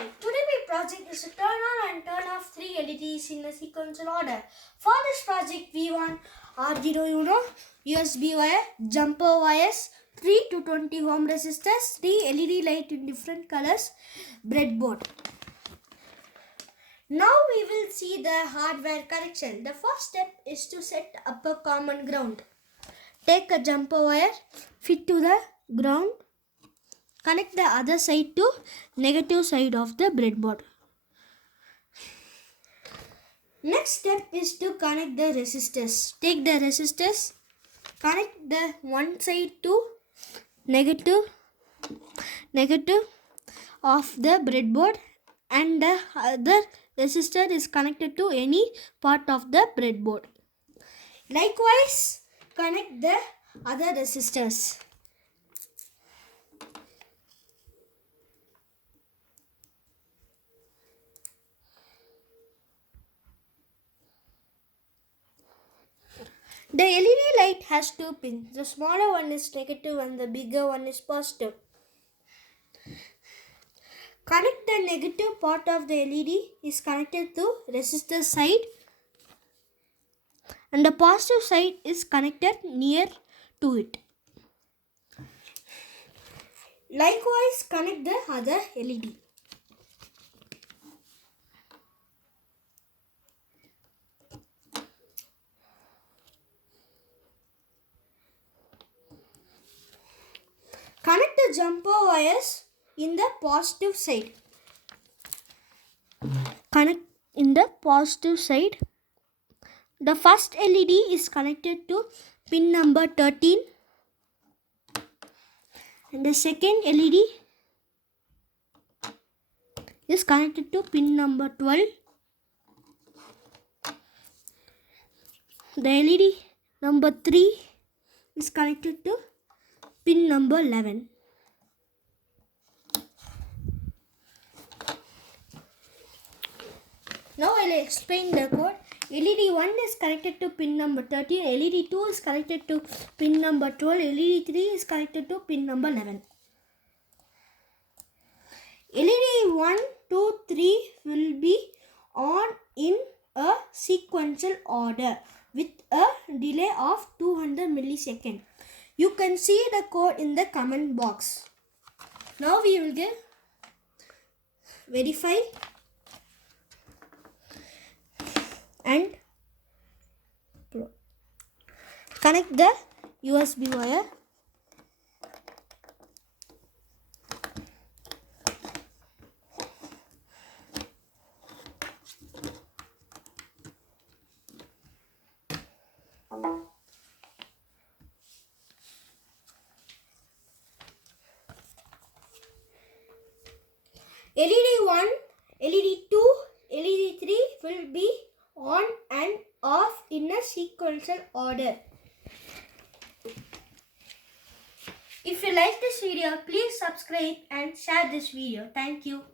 Hi, today my project is to turn on and turn off 3 LEDs in a sequential order. For this project we want Arduino USB wire, jumper wires, 3 to 20 ohm resistors, 3 LED light in different colors, breadboard. Now we will see the hardware connection. The first step is to set up a common ground. Take a jumper wire, fit to the ground. Connect the other side to negative side of the breadboard. Next step is to connect the resistors. Take the resistors, connect the one side to negative of the breadboard and the other resistor is connected to any part of the breadboard. Likewise, connect the other resistors. The LED light has 2 pins. The smaller one is negative and the bigger one is positive. Connect the negative part of the LED is connected to resistor side and the positive side is connected near to it. Likewise, connect the other LED. Connect the jumper wires in the positive side. Connect in the positive side. The first LED is connected to pin number 13 and the second LED is connected to pin number 12. The LED number 3 is connected to pin number 11. Now I will explain the code. LED 1 is connected to pin number 13, LED 2 is connected to pin number 12, LED 3 is connected to pin number 11. LED 1, 2, 3 will be on in a sequential order with a delay of 200 milliseconds. You can see the code in the comment box. Now we will verify and connect the USB wire. LED 1, LED 2, LED 3 will be on and off in a sequential order. If you like this video, please subscribe and share this video. Thank you.